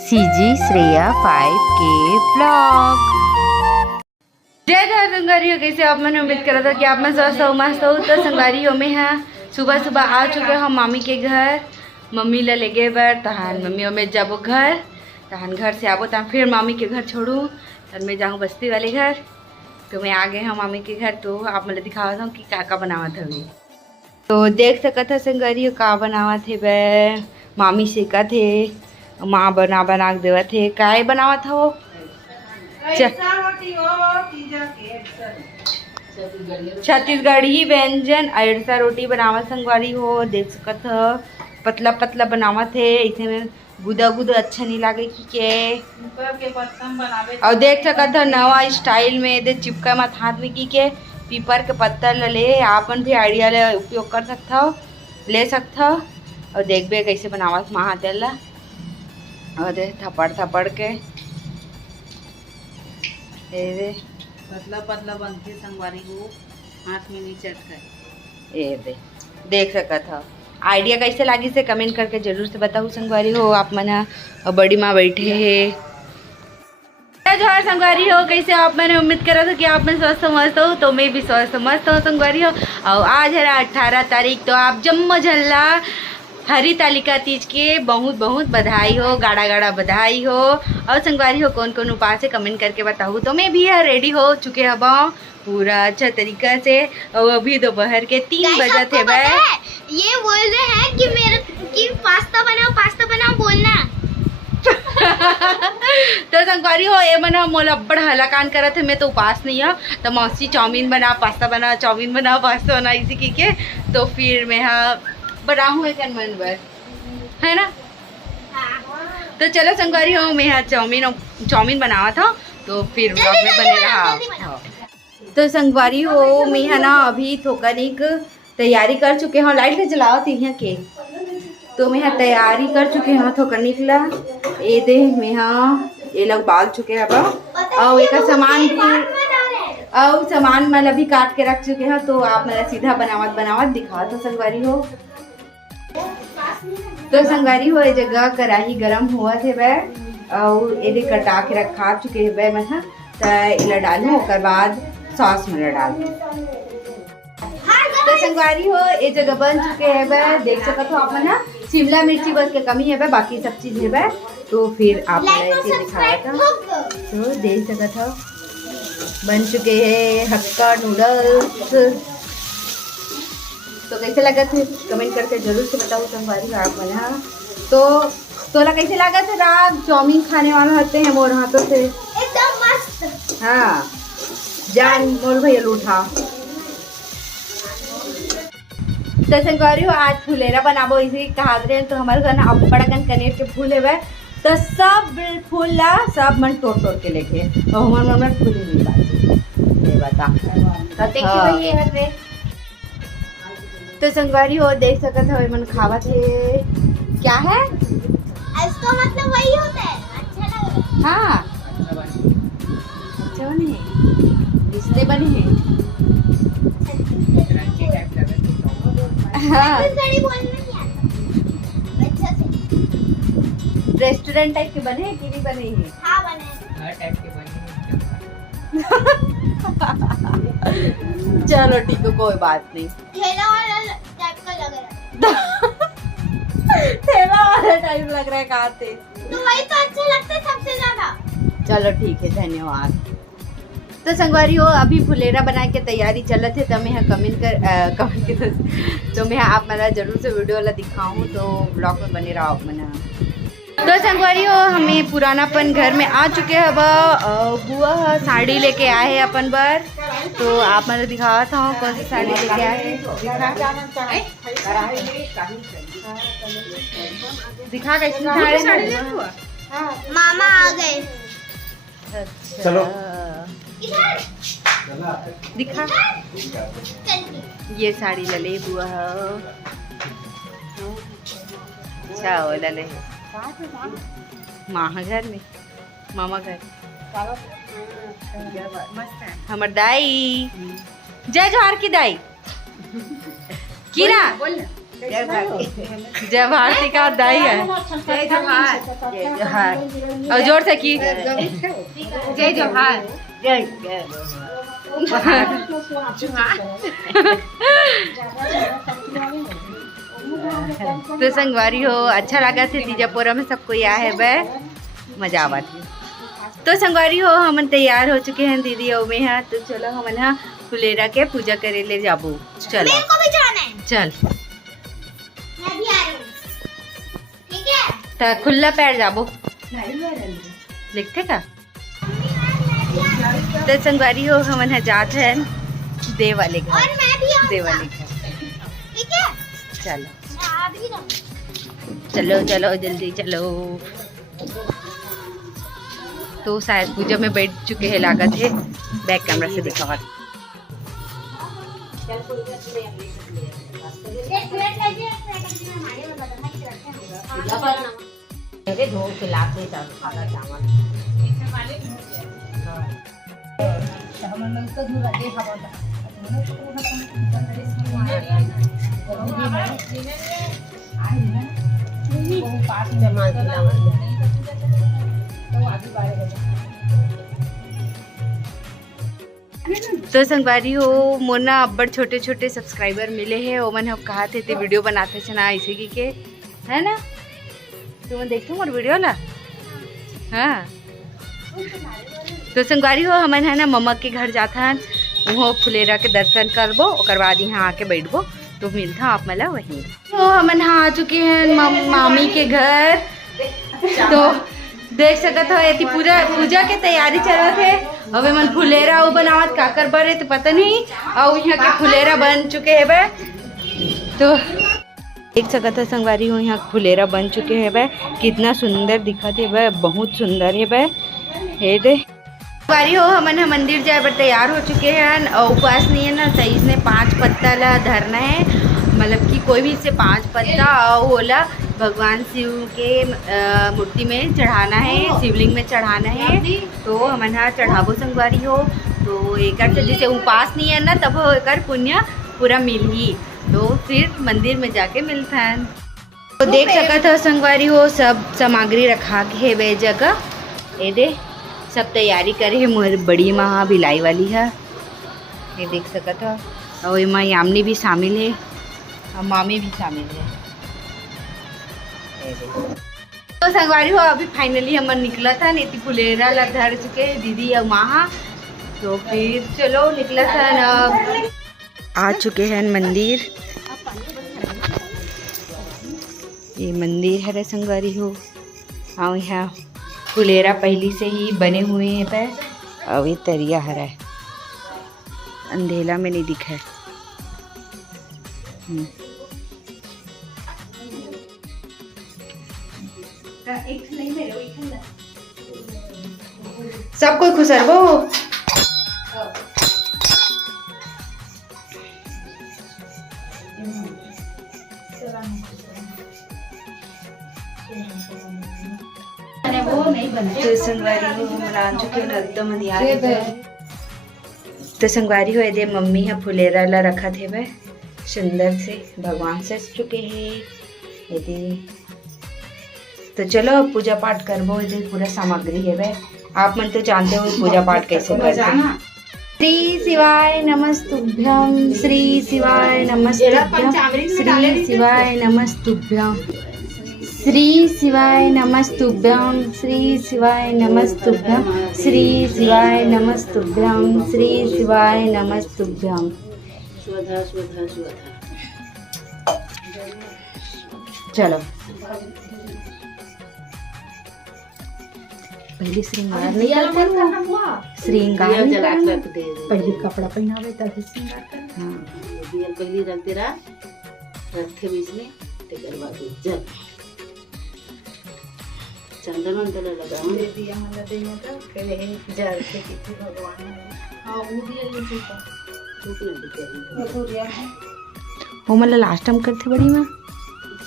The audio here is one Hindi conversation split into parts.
CG Shreya 5K blog. जय जय संगवारी हो, कैसे आप? मैंने उम्मीद करा था कि आप मैं स्वस्थ हो, मस्त हो। तो संगवारी हो में है सुबह सुबह आ चुके हम मामी के घर। मम्मी ला ले गए बर तहन मम्मी में जाबो घर, तहन घर से आबो तहन फिर मामी के घर छोड़ू, तहन मैं जाऊँ बस्ती वाले घर। तो मैं आ गए हम मामी के घर। तो आप मैं दिखावा हूँ कि का बनावत हवे। तो देख सकत है संगवारी हो का बनावत है बै। मामी सेका थे, माँ बना बना के देवत थे। काय बनावत हो? छत्तीसगढ़ी व्यंजन अड़सा रोटी बनावत संगवारी हो। देख सकत हो पतला पतला बनावत है, इसे में गुदा गुदा अच्छा नहीं लागे के। और देख सकत हो नवा स्टाइल में दे चिपका मत हाथ में की के पीपर के पत्ता ले आपन भी आइडिया ले उपयोग कर सकता हो, ले सकता हो। और देखबे कैसे बनावत माँ हाथ ला। और दे थपड़ थपड़ के पतला पतला बनती संगवारी हो, हाथ में नहीं चटका। ये देख सकत हो। आइडिया कैसे लगी से कमेंट करके जरूर से बताओ संगवारी हो। आप मना बड़ी माँ बैठे है जोहार संगवारी हो, कैसे आप? मैंने उम्मीद करा था कि आप मैं स्वस्थ मस्त हो, तो मैं भी स्वस्थ मस्त हो संगवारी हो। और आज है 18 तारीख, तो आप जम्मो झल्ला हरी तालिका तीज के बहुत बहुत बधाई हो, गाड़ा गाड़ा बधाई हो। और संगवारी हो कौन कौन उपाय से कमेंट करके बताओ। तो मैं भी रेडी हो चुके हब पूरा अच्छा तरीका से। और अभी दोपहर के 3 बजे थे भाई। ये बोल रहे हैं कि कि पास्ता बनाओ बोलना। तो संगवारी हो ये मना मोला बड़ा हलाकान करा थे। मैं तो उपास नहीं है, तो मौसी चाउमीन बना पास्ता बना, चाउमीन बना पास्ता बना, इसी की के। तो फिर मैं बनाऊँ एक मन बर है ना। तो चलो संगवारी हो मैं चाउमीन बनावा था, तो फिर ब्लॉग में बने रहा। तो संगवारी हो मैं है ना अभी थोकनिक तैयारी कर चुके हैं। लाइट ले जलाओ थी यहाँ के। तो मैं तैयारी कर चुके हैं थोकनिक ला। ये दे मैं ये लोग बाल चुके हैं अब। और एक सामान भी और सामान मतलब भी काट के रख चुके हैं। तो आप मेरा सीधा बनावत दिखा तो संगवारी हो। तो संगवारी हो ये जगह कढ़ाई गरम हुआ थे बै, और ये कटा के रखा चुके है बै। मैं इला डालूँ और बाद सॉस में डाल। तो संगवारी हो ये जगह बन चुके हैं बै। देख सकते हो आप ना, शिमला मिर्ची बस के कमी है बै, बाकी सब चीज है बै। तो फिर आप दिखाया था। तो देख सकते हो बन चुके हैं हक्का नूडल्स। तो कैसे लगा थे कमेंट करके जरूर से बताओ संगवारी आप बना। तो तोला कैसे लगा था रात? चाउमीन खाने वाले होते हैं मोर हाथों से एकदम मस्त। हाँ जान मोर भैया लूठा। तो संगवारी हो आज फुलेरा बनाबो इसी कहा रहे। तो हमारे घर ना बड़कन कनेर के फूल है। तो सब फूल ला सब मन तोड़ तोड़ के लेके, और हमारे मन में फूल ही नहीं बाजी। ये बता देखिए। तो संगवारी हो देख सकते हो मन खावा थे क्या है। इसका मतलब वही होता है, अच्छा लग रहा है। हाँ अच्छा बने हैं, रिश्ते बने हैं। हाँ बोलना नहीं आता अच्छा से। रेस्टोरेंट टाइप के बने हैं कि नहीं बने हैं? हाँ बने हर टाइप के बने। चलो ठीक है कोई बात नहीं। ठेला वाला टाइप का लग रहा है। ठेला वाला टाइप लग रहा है खाते। तो वही तो अच्छा लगता है सबसे ज्यादा। चलो ठीक है धन्यवाद। तो संगवारी हो अभी फुलेरा बना के तैयारी चलत है। तो मैं कमेंट कर तो मैं आप मेरा जरूर से वीडियो वाला दिखाऊँ, तो ब्लॉग में बने रहो मना। तो संगवारी हो हमें पुरानापन घर में आ चुके हैं। अब बुआ साड़ी लेके आए हैं अपन बर। तो आप मैंने दिखावा था कौन सी साड़ी लेके आए दिखा कैसी साड़ी। मामा आ गए। अच्छा चलो दिखा ये साड़ी लले बुआ। अच्छा हो लले माँ घर में मामा घर हमर दाई। जय जोहार की दाई की ना जय भारती का दाई है। जय जोहार। जय जोहार। और जोर से की जय जोहार। जय तो संगवारी हो अच्छा लगा थे तीजापुरा में सबको या है वह मजा आवा थी। तो संगवारी हो हम तैयार हो चुके हैं दीदी और में है। तो चलो हम यहाँ फुलेरा के पूजा करे ले जाबू। चलो मेरे को भी जाना है। चल मैं भी आ रही हूँ। ठीक है। तो खुला पैर जाबो लिखते का। तो संगवारी हो हम यहाँ जाते हैं देव वाले घर। और मैं भी आऊंगा। देव वाले घर ठीक है। चलो मैं आ भी रहा हूँ। चलो चलो जल्दी चलो। तो शायद पूजा में बैठ चुके हैं लागत है। बैक कैमरा से दिखावा। एक प्लेट लीजिए, एक प्लेट हमारे में बता के रखे हैं। धो खिलाते तब खाना चावल तो संगवारी हो मोना अब्बड़ छोटे छोटे सब्सक्राइबर मिले हैं। वो मैंने कहा थे वीडियो बनाते थे ना ऐसे की के है ना। तुम देखो मोर वीडियो ला। हाँ तो संगवारी हो हम है ना मम्मा के घर जाता है वहाँ फुलेरा के दर्शन करबो और बाद यहाँ आके बैठबो। तो मिलता आप मला वहीं। तो हम यहाँ आ चुके हैं मामी के घर। तो देख सकत हो ये पूजा के तैयारी चलत है। अब मन फुलेरा वो बनावत काकर बरे तो पता नहीं। और यहाँ के फुलेरा बन चुके हैं बे। तो देख सकत हो संगवारी हो यहाँ फुलेरा बन चुके हैं बे। कितना सुंदर दिखत है बे। बहुत सुंदर है बे। हे दे संगवारी हो हम मंदिर जाए पर तैयार हो चुके हैं। और उपवास नहीं है ना तो इसने 5 पत्ता ला धरना है। मतलब कि कोई भी इससे 5 पत्ता और ओला भगवान शिव के मूर्ति में चढ़ाना है। शिवलिंग में चढ़ाना है। तो हम यहाँ चढ़ाबो संगवारी हो। तो एक से जैसे उपास नहीं है ना तब एक पुण्य पूरा मिल ही। तो फिर मंदिर में जाके मिलता है। तो देख सकत हो संगवारी हो सब सामग्री रखा के है वे जगह। ये दे सब तैयारी करे है। मोर बड़ी माँ भिलाई वाली है। ये देख सकत हो। और माँ यामिनी भी शामिल है और मामी भी शामिल है। तो संगवारी हो अभी फाइनली हम निकला था नीति फुलेरा ला धर चुके दीदी और माँ। तो फिर चलो निकला था ना। आ चुके हैं मंदिर। ये मंदिर है संगवारी हो। और यहाँ फुलेरा पहली से ही बने हुए हैं पे। और ये तरिया हरा है अंधेला में नहीं दिखा है। सब कोई खुसरबो। तो संगवारी हो बना चुके हैं एकदम अंधियार। तो संगवारी हो ये मम्मी है फुलेरा ला रखा थे वह सुंदर से भगवान सज चुके हैं यदि। तो चलो अब पूजा पाठ करबो। ये पूरा सामग्री है वह। आप मन तो जानते हो पूजा पाठ कैसे करते हैं। श्री शिवाय नमस्तुभ्यं। श्री शिवाय नमस्तुभ्यं। श्री शिवाय नमस्तुभ्यं। श्री शिवाय नमस्तुभ्यं। श्री शिवाय नमस्तुभ्यं। श्री शिवाय नमस्तुभ्यं। श्री शिवाय नमस्तुभ्यं। स्वधा स्वधा स्वधा। चलो पहले श्रृंगार नहीं करते हो। श्रृंगार नहीं जला करना। रख दे। पहले कपड़ा पहनावे तभी श्रृंगार करना। हाँ दिया पहली रख दे रहा रखे बीच में टेकर बाद जल चंदन वंदन लगा दिया मतलब देने का पहले जल के किसी भगवान। हाँ वो दिया ये चुका धूप नहीं दिया वो मतलब लास्ट टाइम करते बड़ी माँ।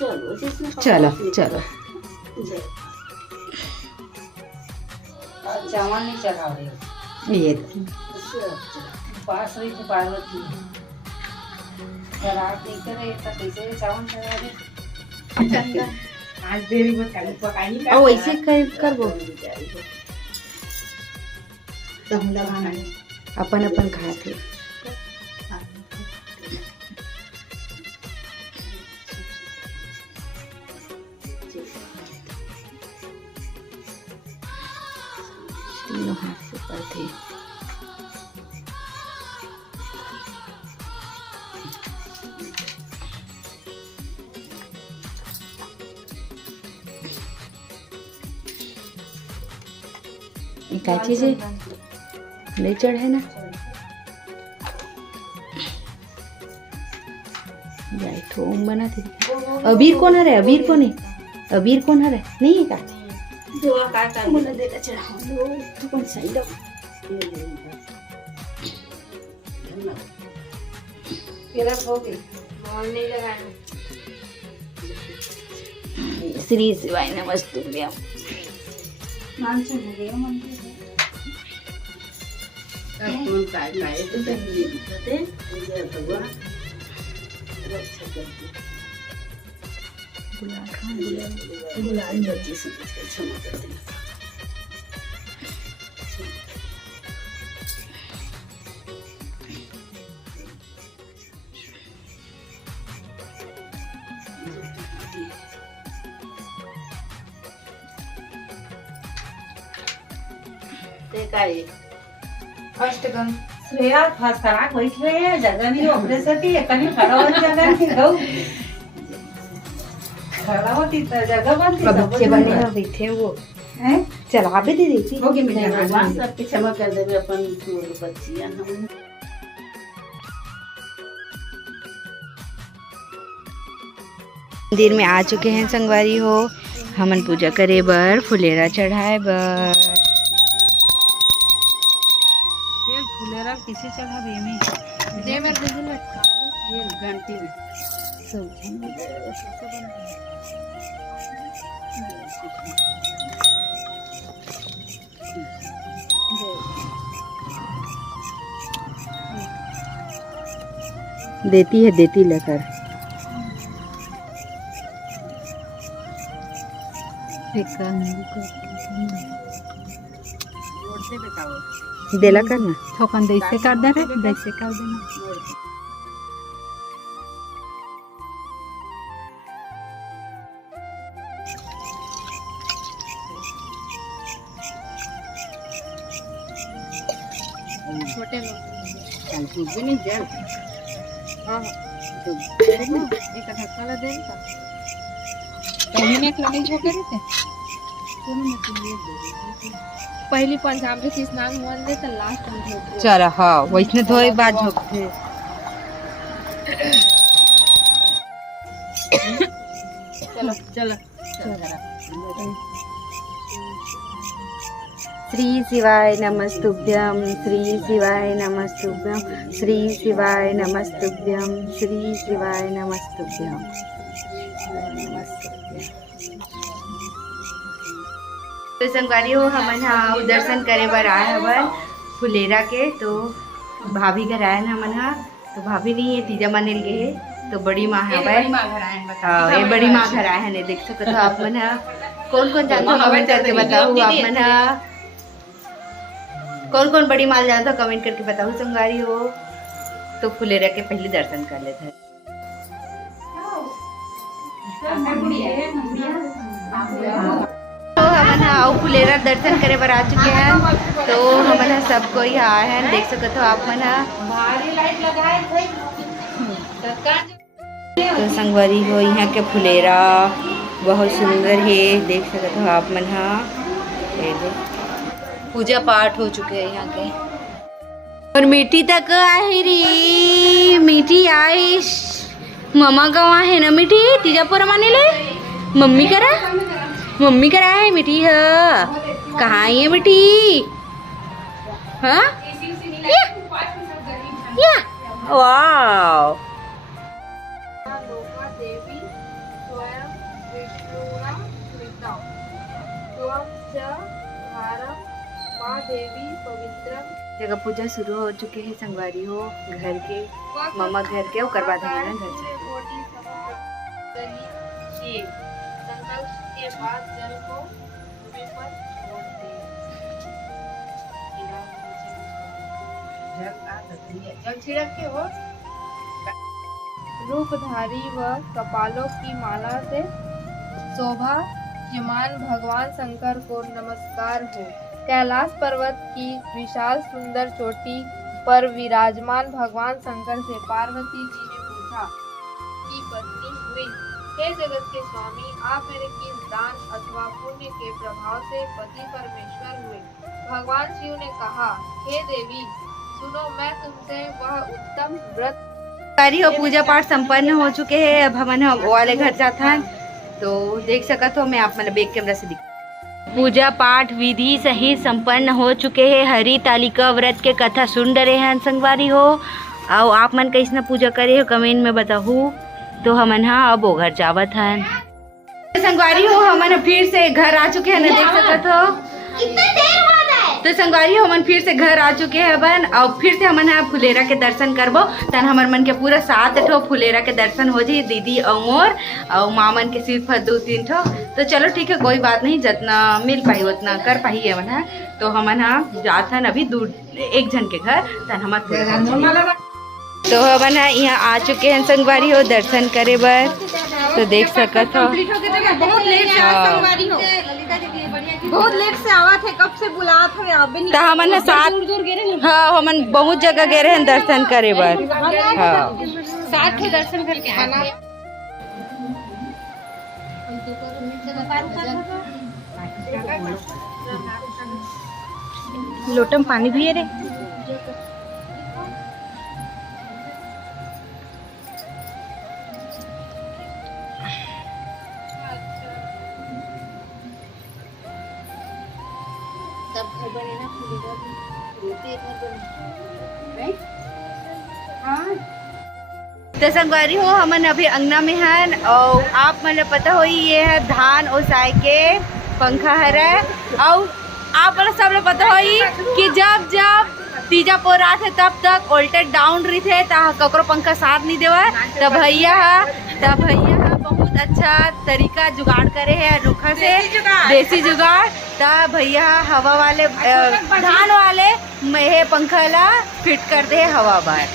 चलो जिसमें चलो चलो चावल नहीं चढ़ा रहे ये पास रही थी पार्वती शराब नहीं करे तो कैसे चावल चढ़ा दे। आज देरी मत कर पकाई और वैसे कर वो तो हम लगाना अपन अपन खाते। तीनों हाथ से पढ़ते। क्या चीज है? ले चढ़े ना जाए तो ओम बना थी। अबीर कौन है रे? अबीर कौन है? अबीर कौन है रे? नहीं है का? देवा का मुझे दे चढ़ाओ तो कौन सही लो। तेरा हो गई और नहीं लगाना। श्री शिवाय नमस्तुभ्यं। मान से हो गया मन के कौन काय काय तो सही दिखते ये भगवान रक्षा करते। गुलाल बच्चे से कुछ क्षमा करते हैं। ते काय फर्स्ट गम श्रेया फास्ट करा बैठले जगह नहीं ऑपरेसाठी एकाने खडावर जगह नहीं गऊ खड़ा होती तो जगह बनती बच्चे बने हैं बैठे वो हैं चला भी दे देती होगी मेरे भगवान सबकी क्षमा कर देवे अपन बच्चियां हम मंदिर में आ चुके हैं संगवारी हो। हमन पूजा करे बर फुलेरा चढ़ाए बर। ये फुलेरा किसे चढ़ा बे में दे मेरे दे ले ये घंटी में देती है देती लेकर जोर से बताओ देला करना थोकन दैसे कर दे रे दैसे कर देना छोटे लोग कुछ भी नहीं दे हाँ तो एक धक्का ला दे पहिने क्लानी छोटे रहते पहली पंचामृत स्नान हुआ दे तो लास्ट में धोते चल हाँ वैसने धोए बाद झोंकते। चलो चलो श्री शिवाय नमस्तुभ्यं श्री शिवाय नमस्तुभ्यं श्री शिवाय नमस्तुभ्यं श्री शिवाय नमस्तुभ्यं। तो संगवारी हो हमन हा दर्शन करे बर आए हवन फुलेरा के। तो भाभी घर आए हमन हा तो भाभी नहीं है तीजा मन गे तो बड़ी माँ है हाँ ये बड़ी माँ घर आए हैं देख सकते हो आप मन हा। कौन कौन जानते हो कमेंट करके बताओ आप मन हा। कौन कौन बड़ी माल जानता हो कमेंट करके बताओ संगवारी हो। तो फुलेरा के पहले दर्शन कर लेते हैं। तो हमन आओ फुलेरा दर्शन करे बर आ चुके हैं। तो हमन सब कोई आए हैं देख सकते हो आप मन। तो संगवारी हो यहाँ के फुलेरा बहुत सुंदर है देख सकते हो आप मन। पूजा पाठ हो चुके हैं यहाँ के। और मीठी तक आई री मीठी आइश मामा गवा है ना मीठी तीजापुर माने ले मम्मी करा है मीठी है कहाँ है मीठी हाँ या वाव देवी पवित्र जगह पूजा शुरू हो चुके हैं संगवारी हो घर के मम्मा घर के ओकर बाद हमारा घर से संकल्प के बाद जल को भूमि पर छोड़ दे। जल छिड़क के हो रूपधारी व कपालों की माला से शोभा यमान भगवान शंकर को नमस्कार हो। कैलाश पर्वत की विशाल सुंदर चोटी पर विराजमान भगवान शंकर से पार्वती जी ने पूछा की पत्नी हुई, हे जगत के स्वामी, आप मेरे किस दान अथवा पुण्य के प्रभाव से पति परमेश्वर हुए। भगवान शिव ने कहा, हे देवी सुनो, मैं तुमसे वह उत्तम व्रत सारी हो पूजा पाठ संपन्न हो चुके हैं। अब हमन वो वाले घर जाता है तो देख सकत हो, मैं आप मतलब बैक कैमरा से दिख। पूजा पाठ विधि सही संपन्न हो चुके हैं। हरि तालिका व्रत के कथा सुन रहे हैं संगवारी हो। और आप मन कैसे पूजा करे हो कमेंट में बताहू। तो हमन हाँ अब वो घर जावत हैं संगवारी हो। हमन फिर से घर आ चुके हैं, देख सकत हो। कितने देर बाद आए? तो संगवारी हो हमन फिर से घर आ चुके हैं बन। और फिर से हमन यहाँ फुलेरा के दर्शन करबो। तन हमर मन के पूरा 7 ठो फुलेरा के दर्शन हो जाए, दीदी और मोर और माँ मन के सिर्फ 2-3 ठो। तो चलो ठीक है, कोई बात नहीं, जितना मिल पाई उतना कर पाई है मन। तो हमन यहाँ जात हन अभी दूर एक जन के घर। तन हमार तो हमन यहाँ आ चुके हैं संगवारी हो दर्शन करे बर। तो देख सकत हो बहुत लेट से संगवारी हो, बहुत लेट से आवा थे, कब से बुला थे अभी नहीं। तो हमन साथ हाँ हमन बहुत जगह गए रहे दर्शन करे बर। हाँ 7 दर्शन करके आए। लोटम पानी भी है रे। तो संगवारी हो हमन अभी अंगना में हैं और आप मतलब पता हो ये है धान ओसाए के पंखा है। और आप मतलब सब लोग पता हो कि जब जब तीजा पोर आते तब तक वोल्टेज डाउन रही थे ककरो पंखा साथ नहीं देवा। तब भैया बहुत अच्छा तरीका जुगाड़ करे है अनोखा से देसी जुगाड़। तब भैया हवा वाले धान वाले महे पंखा ला फिट कर दे हवा बार।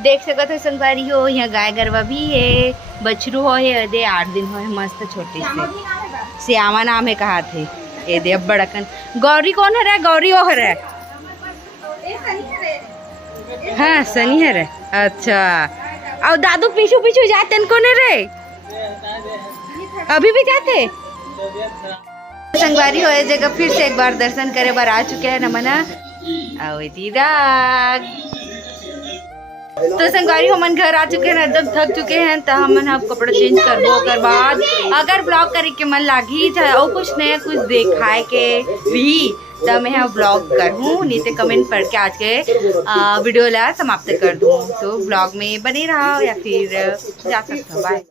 देख सकत हो संगवारी हो यहाँ गाय गरवा भी है, बछरू हो है, दे 8 दिन हो है, मस्त छोटी से श्यामा नाम है कहा थे। ये दे अब बड़कन गौरी कौन है रे? गौरी ओ है। हाँ सनी है रे। अच्छा और दादू पीछू पीछू जाते हैं कौन है रे? अभी भी जाते संगवारी हो जगह फिर से एक बार दर्शन करे बार आ चुके हैं नमना। तो संगवारी हमन घर आ चुके हैं, एकदम थक चुके हैं। तो हमन अब कपड़ा चेंज करबो कर बाद अगर ब्लॉग करे के मन लागी चाहे और कुछ नया कुछ दिखाए के भी तो मैं यहाँ ब्लॉग करूँ, नीचे कमेंट पढ़ के आज के वीडियो ला समाप्त कर दूँ। तो ब्लॉग में बने रहा या फिर जा सकता हूँ। बाय।